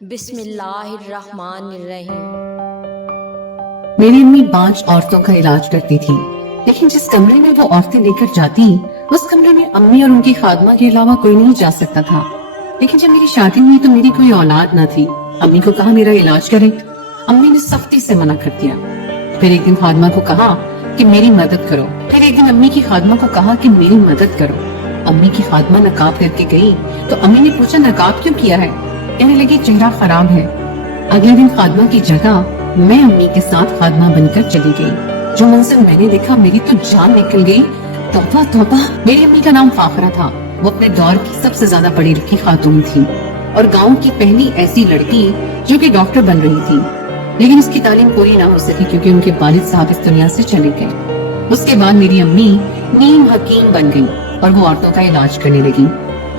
بسم اللہ الرحمن الرحیم۔ میری امی 5 عورتوں کا علاج کرتی تھی، لیکن جس کمرے میں وہ عورتیں لے کر جاتی اس کمرے میں امی اور ان کی خادمہ کے علاوہ کوئی نہیں جا سکتا تھا۔ لیکن جب میری شادی ہوئی تو میری کوئی اولاد نہ تھی۔ امی کو کہا میرا علاج کریں، امی نے سختی سے منع کر دیا۔ پھر ایک دن خادمہ کو کہا کہ میری مدد کرو، پھر ایک دن امی کی خادمہ کو کہا کہ میری مدد کرو۔ امی کی خادمہ نقاب کر کے گئی تو امی نے پوچھا نقاب کیوں کیا ہے؟ کہنے لگی چہرہ خراب ہے۔ اگلے دن خادمہ کی جگہ میں امی کے ساتھ خادمہ بن کر چلی گئی۔ جو منظر میں نے دیکھا میری تو جان نکل گئی۔ توبہ توبہ، میری امی کا نام فاخرہ تھا۔ وہ اپنے دور کی سب سے زیادہ پڑھی لکھی خاتون تھی اور گاؤں کی پہلی ایسی لڑکی جو کہ ڈاکٹر بن رہی تھی، لیکن اس کی تعلیم پوری نہ ہو سکی کیونکہ ان کے والد صاحب اس دنیا سے چلے گئے۔ اس کے بعد میری امی نیم حکیم بن گئی اور وہ عورتوں کا علاج کرنے لگی۔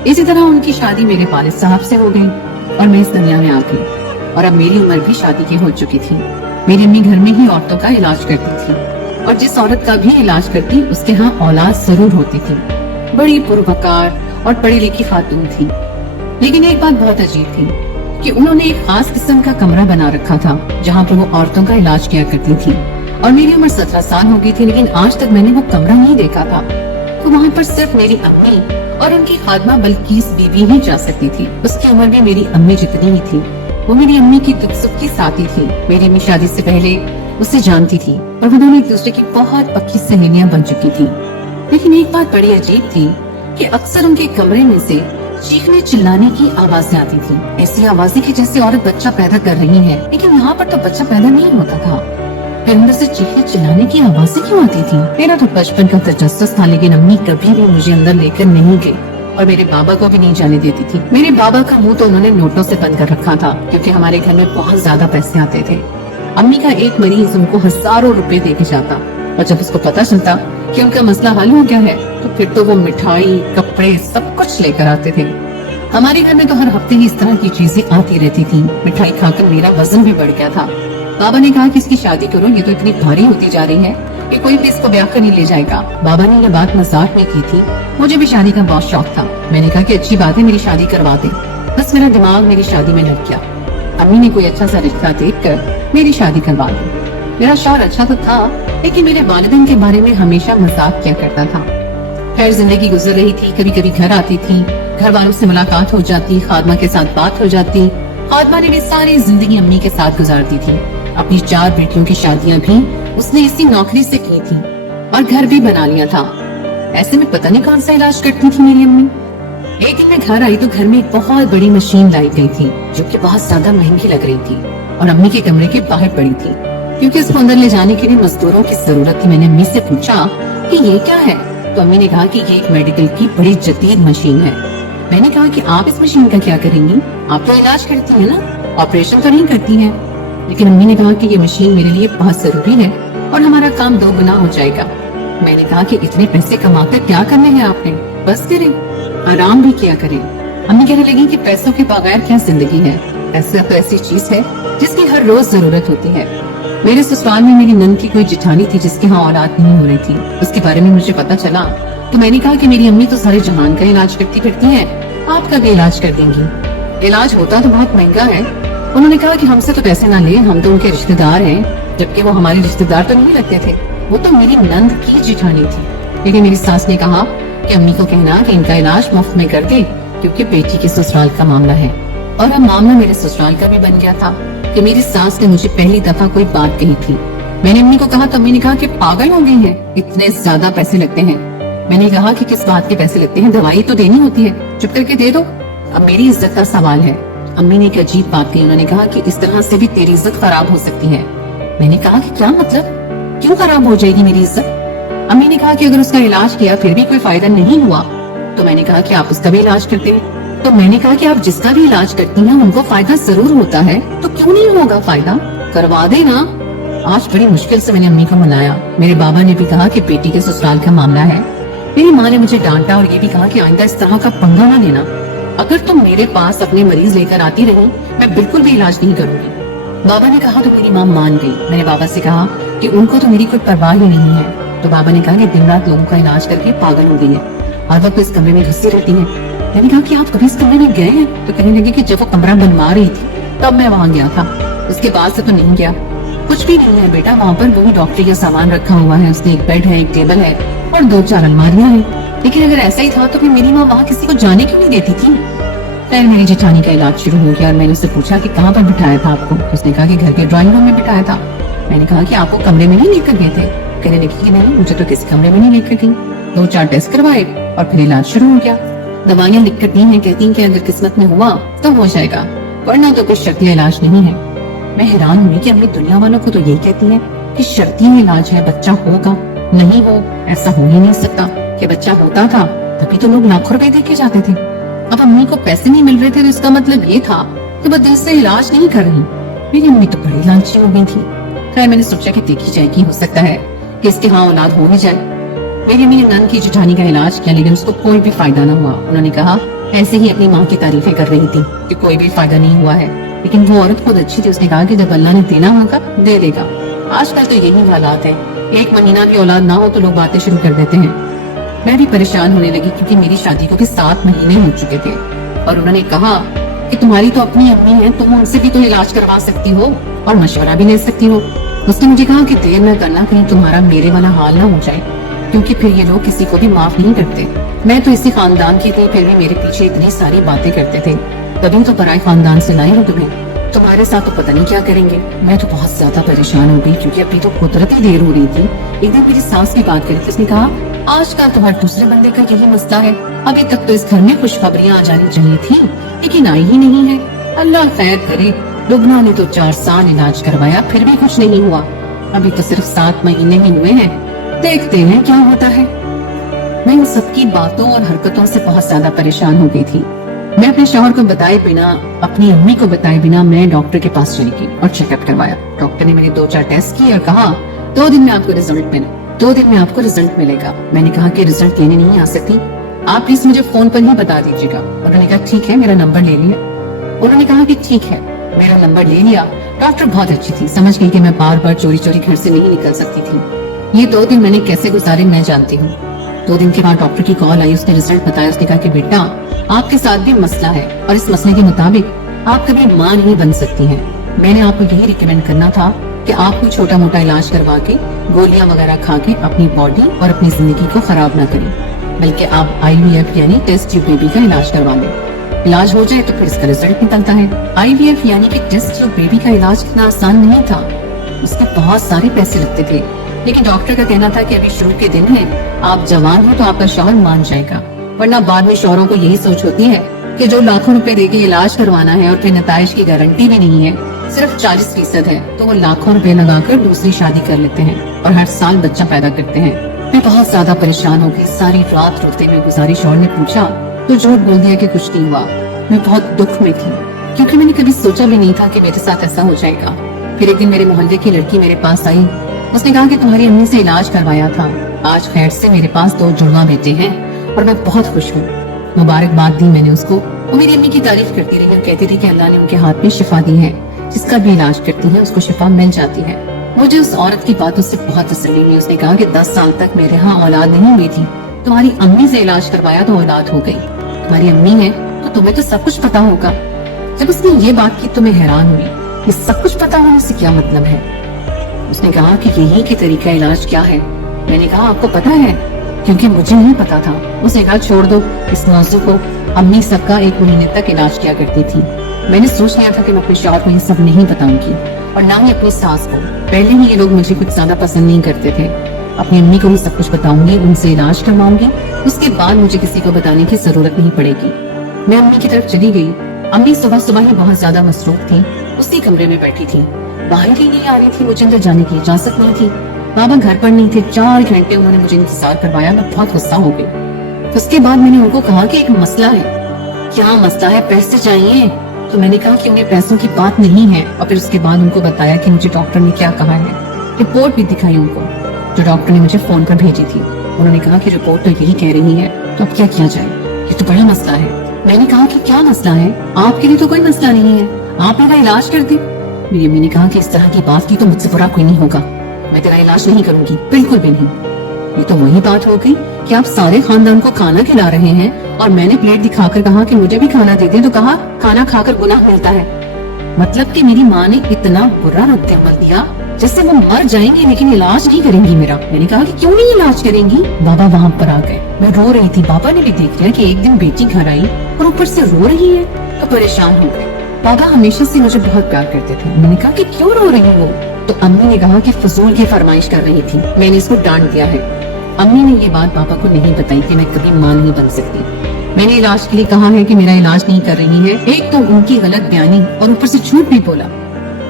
اسی طرح ان کی شادی میرے والد صاحب سے ہو گئی اور میں اس دنیا میں آ گئی، اور اب میری عمر بھی شادی کی ہو چکی تھی۔ میری امی گھر میں ہی عورتوں کا علاج کرتی تھی اور جس عورت کا بھی علاج کرتی اس کے ہاں اولاد ضرور ہوتی تھی۔ بڑی پروقار اور پڑھی لکھی خاتون تھی، لیکن ایک بات بہت عجیب تھی کہ انہوں نے ایک خاص قسم کا کمرہ بنا رکھا تھا جہاں پر وہ عورتوں کا علاج کیا کرتی تھی، اور میری عمر 17 سال ہو گئی تھی لیکن آج تک میں نے وہ کمرہ نہیں دیکھا تھا۔ تو وہاں پر صرف میری امی اور ان کی خادمہ بلقیس بی بی ہی جا سکتی تھی۔ اس کی عمر بھی میری امی جتنی ہی تھی۔ وہ میری امی کی دکھ سکھ کی ساتھی تھی۔ میری امی شادی سے پہلے اسے جانتی تھی اور وہ دونوں ایک دوسرے کی بہت پکی سہیلیاں بن چکی تھی۔ لیکن ایک بات بڑی عجیب تھی کہ اکثر ان کے کمرے میں سے چیخنے چلانے کی آوازیں آتی تھی، ایسی آوازیں کہ جیسے عورت بچہ پیدا کر رہی ہے، لیکن یہاں پر تو بچہ پیدا نہیں ہوتا تھا۔ پھر اندر سے چیخنے چلانے کی آوازیں کیوں آتی تھی؟ میرا تو بچپن کا تجسس تھا، لیکن امی کبھی بھی مجھے اندر لے کر نہیں گئی اور میرے بابا کو بھی نہیں جانے دیتی تھی۔ میرے بابا کا منہ تو انہوں نے نوٹوں سے بند کر رکھا تھا کیونکہ ہمارے گھر میں بہت زیادہ پیسے آتے تھے۔ امی کا ایک مریض ان کو ہزاروں روپے دے کے جاتا، اور جب اس کو پتا چلتا کہ ان کا مسئلہ حل ہو گیا ہے تو پھر تو وہ مٹھائی، کپڑے سب کچھ لے کر آتے تھے۔ ہمارے گھر میں تو ہر ہفتے ہی اس طرح کی چیزیں آتی رہتی تھی۔ مٹھائی کھا کر میرا وزن بھی بڑھ گیا تھا۔ بابا نے کہا کہ اس کی شادی کرو، یہ تو اتنی بھاری ہوتی جا رہی ہے کہ کوئی بھی اس کو بیاہ کر نہیں لے جائے گا۔ بابا نے یہ بات مذاق میں کی تھی۔ مجھے بھی شادی کا بہت شوق تھا۔ میں نے کہا کہ اچھی بات ہے، میری شادی کروا دیں۔ بس میرا دماغ میری شادی میں لگ گیا۔ امی نے کوئی اچھا سا رشتہ دیکھ کر میری شادی کروا دی۔ میرا شوہر اچھا تو تھا لیکن میرے والدین کے بارے میں ہمیشہ مذاق کیا کرتا تھا۔ خیر زندگی گزر رہی تھی، کبھی کبھی گھر آتی تھی، گھر والوں سے ملاقات ہو جاتی، خادمہ کے ساتھ بات ہو جاتی۔ خادمہ نے بھی ساری زندگی امی کے ساتھ گزار دی تھی۔ اپنی 4 بیٹیوں کی شادیاں بھی اس نے اسی نوکری سے کی تھی اور گھر بھی بنا لیا تھا۔ ایسے میں پتہ نہیں کون سا علاج کرتی تھی میری امی۔ ایک دن میں گھر آئی تو گھر میں ایک بہت بڑی مشین لائی گئی تھی جو کہ بہت زیادہ مہنگی لگ رہی تھی اور امی کے کمرے کے باہر پڑی تھی کیونکہ اس کو اندر لے جانے کے لیے مزدوروں کی ضرورت تھی۔ میں نے امی سے پوچھا کہ یہ کیا ہے تو امی نے کہا کہ یہ ایک میڈیکل کی بڑی جدید مشین ہے۔ میں نے کہا کہ آپ اس مشین کا کیا کریں گی؟ آپ تو علاج کرتی ہیں نا، آپریشن تو نہیں کرتی ہیں۔ لیکن امی نے کہا کہ یہ مشین میرے لیے بہت ضروری ہے اور ہمارا کام 2 گنا ہو جائے گا۔ میں نے کہا کہ اتنے پیسے کما کر کیا کرنے ہیں آپ نے؟ بس کریں، آرام بھی کیا کریں۔ امی کہنے لگی کہ پیسوں کے بغیر کیا زندگی ہے، پیسہ تو ایسی چیز ہے جس کی ہر روز ضرورت ہوتی ہے۔ میرے سسرال میں میری نند کی کوئی جٹھانی تھی جس کے ہاں اولاد نہیں ہو رہی تھی۔ اس کے بارے میں مجھے پتا چلا تو میں نے کہا کہ میری امی تو سارے جہان کا علاج کرتی پھرتی ہیں، آپ کا بھی علاج کر دیں گی؟ علاج ہوتا تو بہت مہنگا ہے۔ انہوں نے کہا کہ ہم سے تو پیسے نہ لیں، ہم تو ان کے رشتہ دار ہیں، جبکہ وہ ہمارے رشتہ دار تو نہیں لگتے تھے، وہ تو میری نند کی جٹھانی تھی۔ لیکن میری ساس نے کہا کہ امی کو کہنا کہ ان کا علاج مفت میں کر دے کیونکہ بیٹی کے سسرال کا معاملہ ہے۔ اور اب معاملہ میرے سسرال کا بھی بن گیا تھا کہ میری ساس نے مجھے پہلی دفعہ کوئی بات کہی تھی۔ میں نے امی کو کہا تو امی نے کہا کہ پاگل ہو گئی ہیں، اتنے زیادہ پیسے لگتے ہیں۔ میں نے کہا کہ کس بات کے پیسے لگتے ہیں، دوائی تو دینی ہوتی ہے، چپ کر کے دے دو، اب میری عزت کا سوال ہے۔ امی نے ایک عجیب بات کہی، انہوں نے کہا کہ اس طرح سے بھی تیری عزت خراب ہو سکتی ہے۔ میں نے کہا کہ کیا مطلب، کیوں خراب ہو جائے گی میری عزت؟ امی نے کہا کہ اگر اس کا علاج کیا پھر بھی کوئی فائدہ نہیں ہوا تو میں نے کہا کہ آپ اس کا بھی علاج کرتے ہیں۔ تو میں نے کہا کہ آپ جس کا بھی علاج کرتی ہیں ان کو فائدہ ضرور ہوتا ہے، تو کیوں نہیں ہوگا فائدہ، کروا دے نا۔ آج بڑی مشکل سے میں نے امی کو منایا۔ میرے بابا نے بھی کہا کہ بیٹی کے سسرال کا معاملہ ہے۔ میری ماں نے مجھے ڈانٹا اور یہ بھی کہا کہ آئندہ اس طرح کا پنگا نہ لینا، اگر تم میرے پاس اپنے مریض لے کر آتی رہی میں بالکل بھی علاج نہیں کروں گی۔ بابا نے کہا تو میری ماں مان گئی۔ میں نے بابا سے کہا کہ ان کو تو میری کوئی پرواہ ہی نہیں ہے، تو بابا نے کہا کہ دن رات لوگوں کا علاج کر کے پاگل ہو گئی ہے، ہر وقت اس کمرے میں گھسی رہتی ہیں۔ میں نے کہا کہ آپ کبھی اس کمرے میں گئے ہیں؟ تو کہنے لگے کہ جب وہ کمرہ بنوا رہی تھی तब मैं वहाँ गया था, उसके बाद से तो नहीं गया। कुछ भी नहीं है बेटा, वहाँ पर वही डॉक्टरी का सामान रखा हुआ है, उसमें एक बेड है, एक टेबल है और 2-4 अलमारियां हैं। लेकिन अगर ऐसा ही था तो फिर मेरी माँ वहाँ किसी को जाने क्यों नहीं देती थी। फिर मेरी जेठानी का इलाज शुरू हो गया और मैंने उससे पूछा कि कहाँ पर बिठाया था आपको। उसने कहा कि घर के ड्राइंग रूम में बिठाया था। मैंने कहा कि आपको कमरे में नहीं लेकर गए थे। कहने लगी कि नहीं, मुझे तो किसी कमरे में नहीं लेकर गई। 2-4 टेस्ट करवाए और फिर इलाज शुरू हो गया। दवाइयाँ लिख कर दी हैं, कहती हैं कि अगर किस्मत में हुआ तो हो जाएगा, वरना तो कुछ शर्तीला इलाज नहीं है। मैं हैरान हुई कि अपनी दुनिया वालों को तो यही कहती है कि शर्तीला इलाज है, बच्चा होगा। नहीं हो, ऐसा हो ही नहीं सकता। कि बच्चा होता था तभी तो लोग लाखों रुपए दे के जाते थे। अब अम्मी को पैसे नहीं मिल रहे थे तो इसका मतलब ये था कि वो दिल से इलाज नहीं कर रही। मेरी अम्मी तो बड़ी लालची हो गई थी। खैर मैंने सोचा कि देखी जाए कि हो सकता है कि इसके हाँ औलाद हो ही जाए। मेरी अम्मी ने नंद की जेठानी का इलाज किया, लेकिन उसको कोई भी फायदा न हुआ। उन्होंने कहा, ऐसे ही अपनी माँ की तारीफें कर रही थी कि कोई भी फायदा नहीं हुआ है। लेकिन वो औरत खुद अच्छी थी, उसने कहा कि जब अल्लाह ने देना होगा दे देगा। आजकल तो यही हालात है, 1 महीना भी औलाद ना हो तो लोग बातें शुरू कर देते हैं। मैं भी परेशान होने लगी क्योंकि मेरी शादी को भी 7 महीने हो चुके थे और उन्होंने कहा कि तुम्हारी तो अपनी अम्मी है, तुम उनसे भी तो इलाज करवा सकती हो और मशवरा भी ले सकती हो। उसने मुझे कहा कि देर न करना, कहीं तुम्हारा मेरे वाला हाल ना हो जाए, क्योंकि फिर ये लोग किसी को भी माफ नहीं करते। मैं तो इसी खानदान की थी, फिर भी मेरे पीछे इतनी सारी बातें करते थे। तभी तो पराए खानदान से लाई हूँ तुम्हें। तुम्हारे साथ तो पता नहीं क्या करेंगे। मैं तो बहुत ज्यादा परेशान हो गई क्योंकि अपनी तो कुदरती देर हो रही थी। एक दिन मेरी सास की बात करी थी, उसने कहा, आजकल तो हर दूसरे बंदे का यही मसला है। अभी तक तो इस घर में खुशखबरियां आ जानी चाहिए थी, लेकिन आई ही नहीं है। अल्लाह खैर करे। लुबना ने तो 4 साल इलाज करवाया, फिर भी कुछ नहीं हुआ। अभी तो सिर्फ 7 महीने ही हुए हैं, देखते हैं क्या होता है। मैं इन सबकी बातों और हरकतों से बहुत ज्यादा परेशान हो गई थी। मैं अपने शौहर को बताए बिना, अपनी अम्मी को बताए बिना मैं डॉक्टर के पास चली गई और चेकअप करवाया। डॉक्टर ने मेरे 2-4 टेस्ट किए और कहा 2 दिन में आपको रिजल्ट मिलेगा। मैंने कहा कि रिजल्ट लेने नहीं आ सकती, आप प्लीज मुझे फोन पर ही बता दीजिएगा। उन्होंने कहा ठीक है, मेरा नंबर ले लिया। उन्होंने कहा कि ठीक है, मेरा नंबर ले लिया। डॉक्टर बहुत अच्छी थी, समझ गई कि मैं बार बार चोरी चोरी घर से नहीं निकल सकती थी। ये 2 दिन मैंने कैसे गुजारे मैं जानती हूँ। 2 दिन के बाद डॉक्टर की कॉल आई, उसने रिजल्ट बताया। उसने कहा कि बेटा आपके साथ भी मसला है और इस मसले के मुताबिक आप कभी मां नहीं बन सकती हैं। मैंने आपको यही रिकमेंड करना था कि आप कोई छोटा मोटा इलाज करवा के, गोलियां वगैरह खा के अपनी बॉडी और अपनी जिंदगी को खराब ना करें, बल्कि आप IVF यानी टेस्ट ट्यूब बेबी का इलाज करवा लें। इलाज हो जाए तो फिर इसका रिजल्ट निकलता है। IVF यानी कि टेस्ट ट्यूब बेबी का इलाज इतना आसान नहीं था, उसके बहुत सारे पैसे लगते थे। लेकिन डॉक्टर का कहना था कि अभी शुरू के दिन है, आप जवान हो तो आपका शौहर मान जाएगा, वरना बाद में शौहरों को यही सोच होती है कि जो लाखों रुपए देके इलाज करवाना है और फिर नताइज की गारंटी भी नहीं है, सिर्फ 40% है, तो वो लाखों रुपए लगाकर दूसरी शादी कर लेते हैं और हर साल बच्चा पैदा करते हैं। मैं बहुत ज्यादा परेशान हो गई, सारी रात रोते हुए गुजारी। शौहर ने पूछा तो झूठ बोल दिया कि कुछ नहीं हुआ। मैं बहुत दुख में थी क्योंकि मैंने कभी सोचा भी नहीं था कि मेरे साथ ऐसा हो जाएगा। फिर एक दिन मेरे मोहल्ले की लड़की मेरे पास आई, उसने कहा कि तुम्हारी अम्मी से इलाज करवाया था, आज खैर से मेरे पास 2 जुड़वा बेटे हैं और मैं बहुत खुश हूँ। मुबारकबाद दी मैंने उसको। वो मेरी अम्मी की तारीफ करती रही और कहती थी कि अल्लाह ने उनके हाथ में शिफा दी है, जिसका भी इलाज करती है उसको शिफा मिल जाती है। मुझे उस औरत की बातों से बहुत तसल्ली हुई। उसने कहा कि 10 साल तक मेरे यहाँ औलाद नहीं हुई थी, तुम्हारी अम्मी से इलाज करवाया तो औलाद हो गई। तुम्हारी अम्मी है तो तुम्हें तो सब कुछ पता होगा। जब उसने ये बात की तो मैं हैरान हुई, ये सब कुछ पता होने से क्या मतलब है। उसने कहा कि यही के तरीका इलाज क्या है। मैंने कहा आपको पता है, क्योंकि मुझे नहीं पता था। उसने कहा छोड़ दो इस मौजू को, अम्मी सबका 1 महीने तक इलाज किया करती थी। मैंने सोच लिया था कि मैं अपने शौहर को ये सब नहीं बताऊंगी और ना ही अपनी सास को। पहले ही ये लोग मुझे कुछ ज्यादा पसंद नहीं करते थे। अपनी अम्मी को ही सब कुछ बताऊंगी, उनसे इलाज करवाऊंगी, उसके बाद मुझे किसी को बताने की जरूरत नहीं पड़ेगी। मैं अम्मी की तरफ चली गई। अम्मी सुबह सुबह ही बहुत ज्यादा मसरूफ थी, उसी कमरे में बैठी थी, बाहर ही नहीं आ रही थी। मुझे अंदर जाने की इजाजत नहीं थी। बाबा घर पर नहीं थे। 4 घंटे उन्होंने मुझे इंतजार करवाया। मैं बहुत गुस्सा हो गई। उसके बाद मैंने उनको कहा कि एक मसला है। क्या मसला है? पैसे चाहिए। तो मैंने कहा कि उन्हें पैसों की बात नहीं है और फिर उसके बाद उनको बताया कि मुझे डॉक्टर ने क्या कहा है। रिपोर्ट भी दिखाई उनको, जो डॉक्टर ने मुझे फोन पर भेजी थी। उन्होंने कहा कि रिपोर्ट तो यही कह रही है, तो अब क्या किया जाए, ये तो बड़ा मसला है। मैंने कहा कि क्या मसला है? आपके लिए तो कोई मसला नहीं है, आप मेरा इलाज कर दे। मेरी अम्मी ने कहा कि इस तरह की बात की तो मुझसे बुरा कोई नहीं होगा, मैं तेरा इलाज नहीं करूंगी, बिल्कुल भी नहीं। ये तो वही बात हो गई कि आप सारे खानदान को खाना खिला रहे हैं और मैंने प्लेट दिखाकर कहा कि मुझे भी खाना दे दे, तो कहा खाना खाकर गुनाह मिलता है। मतलब कि मेरी माँ ने इतना बुरा रद्द अमल दिया जैसे वो मर जाएंगी लेकिन इलाज नहीं करेंगी मेरा। मैंने कहा कि क्यों नहीं इलाज करेंगी? बाबा वहाँ पर आ गए। मैं रो रही थी। बाबा ने भी देख लिया कि एक दिन बेटी घर आई और ऊपर से रो रही है, तो परेशान हो गए। बाबा हमेशा से मुझे बहुत प्यार करते थे। मैंने कहा कि क्यों रो रही हो? तो अम्मी ने कहा कि फजूल की फरमाइश कर रही थी, मैंने इसको डांट दिया है। अम्मी ने ये बात पापा को नहीं बताई कि मैं कभी मां नहीं बन सकती। मैंने इलाज के लिए कहा है कि मेरा इलाज नहीं कर रही है। एक तो उनकी गलत बयानी और ऊपर से झूठ भी बोला।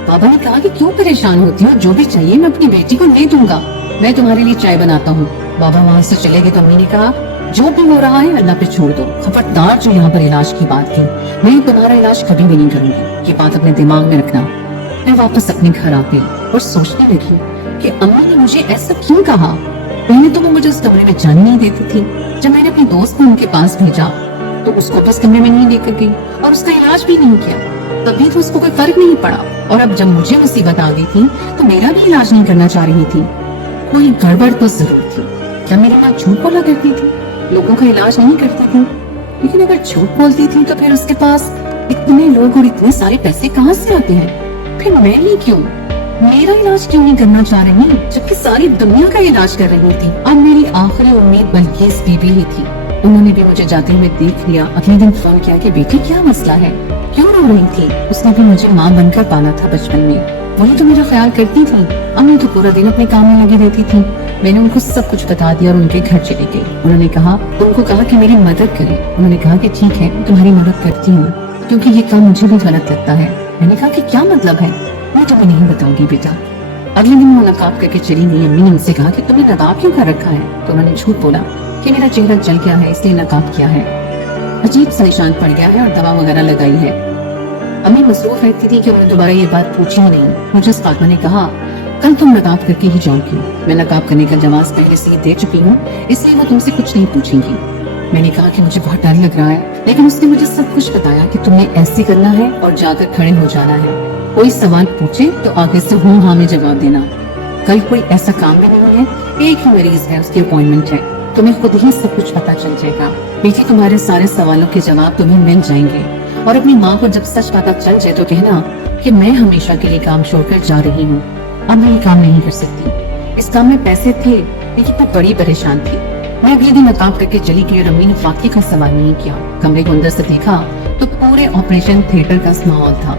बाबा ने कहा कि क्यों परेशान होती हो, जो भी चाहिए मैं अपनी बेटी को दे दूंगा, मैं तुम्हारे लिए चाय बनाता हूँ। बाबा वहाँ से चले गए तो अम्मी ने कहा जो भी हो रहा है अल्लाह पे छोड़ दो। खबरदार जो यहाँ पर इलाज की बात की, मैं तुम्हारा इलाज कभी भी नहीं करूंगी, ये बात अपने दिमाग में रखना। मैं वापस अपने घर आ गई और सोचने लगी कि अम्मी ने मुझे ऐसा क्यों कहा। पहले तो वो मुझे उस कमरे में जाने नहीं देती थी। जब मैंने अपने दोस्त को उनके पास भेजा तो उसको भी उस कमरे में नहीं लेकर गई और उसका इलाज भी नहीं किया। तभी तो उसको कोई फर्क नहीं पड़ा। और अब जब मुझे मुसीबत आ गई थी तो मेरा भी इलाज नहीं करना चाह रही थी। कोई गड़बड़ तो जरूर थी। क्या मेरी माँ झूठ बोला करती थी, लोगों का इलाज नहीं करती थी? लेकिन अगर झूठ बोलती थी तो फिर उसके पास इतने लोग और इतने सारे पैसे कहाँ से आते हैं? फिर मैं ही क्यों, मेरा इलाज क्यों नहीं करना चाह रही, जबकि सारी दुनिया का इलाज कर रही थी? अब मेरी आखिरी उम्मीद बल्किस बीबी ही थी। उन्होंने भी मुझे जाते हुए देख लिया। अगले दिन फोन किया कि बेटी क्या मसला है, क्यों रो रही थी? उसने भी मुझे माँ बनकर पाला था बचपन में, वही तो मेरा ख्याल करती थी। अम्मी तो पूरा दिन अपने काम में लगी रहती थी। मैंने उनको सब कुछ बता दिया और उनके घर चली गई। उन्होंने कहा उनको कहा कि मेरी मदद करें। उन्होंने कहा कि ठीक है तुम्हारी मदद करती हूँ, क्योंकि ये काम मुझे भी गलत लगता है। मैंने कहा कि क्या मतलब है? मैं तुम्हें नहीं बताऊंगी बेटा। अगले दिन वो नकाब करके चली गई। अम्मी ने उनसे कहा कि तुमने नकाब क्यों कर रखा है? तो उन्होंने झूठ बोला कि मेरा चेहरा जल गया है इसलिए नकाब किया है, अजीब सा निशान पड़ गया है और दवा वगैरह लगाई है। अम्मी मसरूफ रहती थी कि उन्होंने दोबारा ये बात पूछी ही नहीं। मुझे फातिमा ने कहा कल तुम नकाब करके ही जाओगी। मैं नकाब करने का जवाब पहले से ही दे चुकी हूँ, इसलिए वो तुमसे कुछ नहीं पूछेंगी। मैंने कहा कि मुझे बहुत डर लग रहा है, लेकिन उसने मुझे सब कुछ बताया कि तुमने ऐसे करना है और जाकर खड़े हो जाना है। कोई सवाल पूछे तो आगे से हूँ हाँ में जवाब देना। कल कोई ऐसा काम भी नहीं है, एक ही मरीज है, उसकी अपॉइंटमेंट है, तुम्हें खुद ही सब कुछ पता चल जाएगा। बेटी तुम्हारे सारे सवालों के जवाब तुम्हें मिल जाएंगे। और अपनी माँ को जब सच पता चल जाए तो कहना कि मैं हमेशा के लिए काम छोड़कर जा रही हूँ, अब मैं ये काम नहीं कर सकती। इस काम में पैसे थे लेकिन मैं बड़ी परेशान थी। मैं अगले दिन नकाब करके चली गई और अम्मी ने वाकई का सवाल नहीं किया। कमरे को अंदर से देखा तो पूरे ऑपरेशन थिएटर का माहौल था।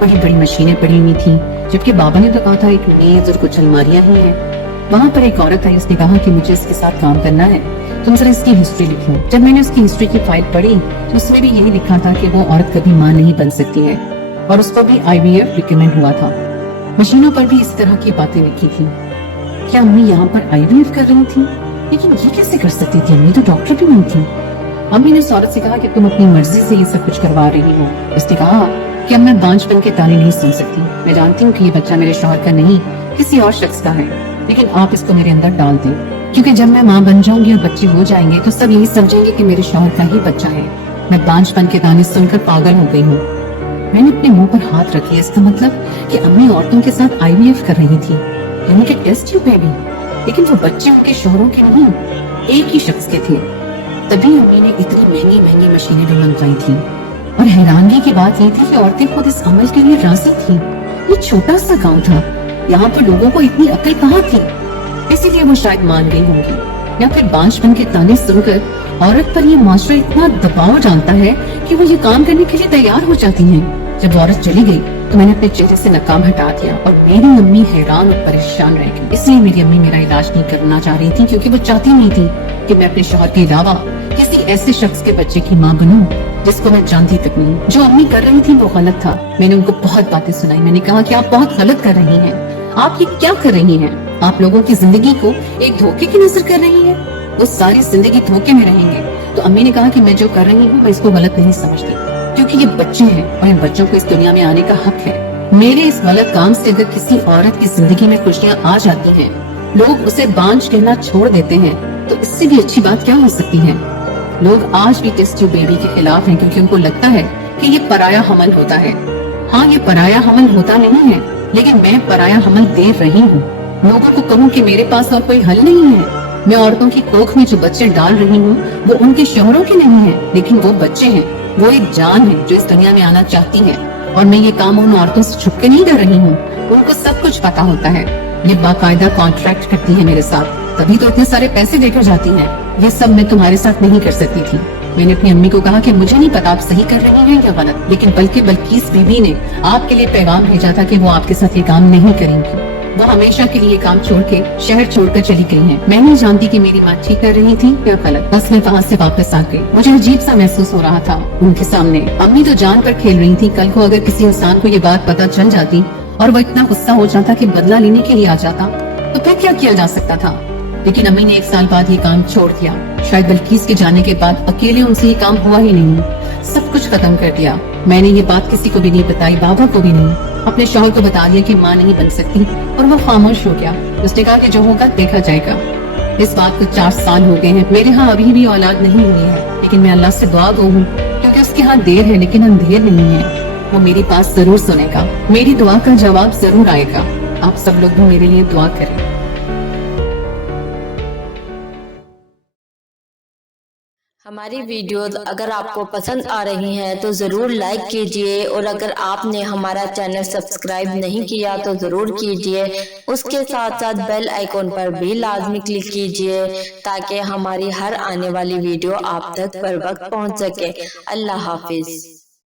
बड़ी बड़ी मशीनें पड़ी हुई थी, जबकि बाबा ने तो कहा था एक मेज और कुछ अलमारियां ही हैं। वहाँ पर एक औरत आई, उसने कहा कि मुझे इसके साथ काम करना है, तुम जरा इसकी हिस्ट्री लिखो। जब मैंने उसकी हिस्ट्री की फाइल पढ़ी तो उसमें भी यही लिखा था कि वो औरत कभी मां नहीं बन सकती है और उसको भी IVF रिकमेंड हुआ था। मशीनों पर भी इस तरह की बातें लिखी थी। क्या अम्मी यहाँ पर IVF कर रही थी? लेकिन ये कैसे कर सकती थी? अम्मी तो डॉक्टर भी नहीं थी। अम्मी ने उस औरत से कहा कि तुम अपनी मर्जी से ये सब कुछ करवा रही हो। उसने कहा कि अब मैं बांझपन के ताने नहीं सुन सकती। मैं जानती हूँ कि ये बच्चा मेरे शौहर का नहीं किसी और शख्स का है, लेकिन आप इसको मेरे अंदर डाल दें, क्योंकि जब मैं माँ बन जाऊंगी और बच्चे हो जाएंगे तो सब यही समझेंगे कि मेरे शौहर का ही बच्चा है। मैं बांझपन के ताने सुनकर पागल हो गई हूँ। मैंने अपने मुंह पर हाथ रख लिया। इसका मतलब कि अम्मी औरतों के साथ IVF कर रही थी, यानी कि टेस्ट ट्यूब बेबी। लेकिन वो बच्चे उनके शौहरों के नहीं, एक ही शख्स के थे। तभी अम्मी ने इतनी महंगी महंगी मशीनें भी मंगवाई थी। और हैरानगी की बात ये थी कि औरतें खुद इस अमल के लिए राजी थी। ये छोटा सा गांव था, यहाँ पर लोगों को इतनी अक्ल कहाँ थी? इसीलिए वो शायद मान गई होंगी, या फिर बांझपन के ताने सुनकर औरत पर ये माशरा इतना दबाव डालता है कि वो ये काम करने के लिए तैयार हो जाती है। जब औरत चली गई तो मैंने अपने चेहरे से नकाब हटा दिया और मेरी अम्मी हैरान और परेशान रह गई। इसलिए मेरी अम्मी मेरा इलाज नहीं करना चाह रही थी, क्योंकि वो चाहती नहीं थी कि मैं अपने शौहर के अलावा किसी ऐसे शख्स के बच्चे की माँ बनूं जिसको मैं जानती तक नहीं। जो अम्मी कर रही थी वो गलत था। मैंने उनको बहुत बातें सुनाई। मैंने कहा कि आप बहुत गलत कर रही हैं, आप ये क्या कर रही हैं? आप लोगों की जिंदगी को एक धोखे की नजर कर रही हैं, वो सारी जिंदगी धोखे में रहेंगे। तो अम्मी ने कहा कि मैं जो कर रही हूँ मैं इसको गलत नहीं समझती, क्योंकि ये बच्चे हैं और इन बच्चों को इस दुनिया में आने का हक है। मेरे इस गलत काम से अगर किसी औरत की जिंदगी में खुशियाँ आ जाती हैं, लोग उसे बांझ कहना छोड़ देते हैं, तो इससे भी अच्छी बात क्या हो सकती है? लोग आज भी टेस्ट ट्यूब बेबी के खिलाफ हैं, क्योंकि उनको लगता है कि ये पराया हमल होता है। हाँ, ये पराया हमल होता नहीं है, लेकिन मैं पराया हमल दे रही हूँ। लोगों को कहूँ कि मेरे पास और कोई हल नहीं है। मैं औरतों की कोख में जो बच्चे डाल रही हूँ वो उनके शौहरों के नहीं है, लेकिन वो बच्चे हैं, वो एक जान है जो इस दुनिया में आना चाहती है। और मैं ये काम उन औरतों से छुप के नहीं कर रही हूँ, उनको सब कुछ पता होता है। ये बाकायदा कॉन्ट्रैक्ट करती है मेरे साथ, तभी तो इतने सारे पैसे देकर जाती हैं। ये सब मैं तुम्हारे साथ नहीं कर सकती थी। मैंने अपनी अम्मी को कहा कि मुझे नहीं पता आप सही कर रही हैं या गलत, लेकिन बल्कि बल्कीस बीबी ने आपके लिए पैगाम भेजा था कि वो आपके साथ ये काम नहीं करेंगी। वो हमेशा के लिए काम छोड़ के शहर छोड़कर चली गई हैं। मैं नहीं जानती कि मेरी माँ ठीक कर रही थी या गलत, बस मैं वहाँ से वापस आ गई। मुझे अजीब सा महसूस हो रहा था उनके सामने। अम्मी तो जान पर खेल रही थी, कल को अगर किसी इंसान को ये बात पता चल जाती और वो इतना गुस्सा हो जाता कि बदला लेने के लिए आ जाता, तो फिर क्या किया जा सकता था। लेकिन अम्मी ने 1 साल बाद ये काम छोड़ दिया। शायद बल्कीस के जाने के बाद अकेले उनसे ये काम हुआ ही नहीं, सब कुछ खत्म कर दिया। मैंने ये बात किसी को भी नहीं बताई, बाबा को भी नहीं। अपने शौहर को बता दिया कि माँ नहीं बन सकती और वो खामोश हो गया। उसने कहा कि जो होगा देखा जाएगा। इस बात को 4 साल हो गए हैं। मेरे यहाँ अभी भी औलाद नहीं हुई है, लेकिन मैं अल्लाह से दुआ गो हूँ, क्योंकि उसके यहाँ देर है लेकिन अंधेर नहीं है। वो मेरी बात जरूर सुनेगा, मेरी दुआ का जवाब जरूर आएगा। आप सब लोग भी मेरे लिए दुआ करें। हमारी वीडियोस अगर आपको पसंद आ रही हैं तो ज़रूर लाइक कीजिए, और अगर आपने हमारा चैनल सब्सक्राइब नहीं किया तो ज़रूर कीजिए। उसके साथ साथ बेल आइकॉन पर भी लाजमी क्लिक कीजिए, ताकि हमारी हर आने वाली वीडियो आप तक बर वक्त पहुंच सके। अल्लाह हाफिज।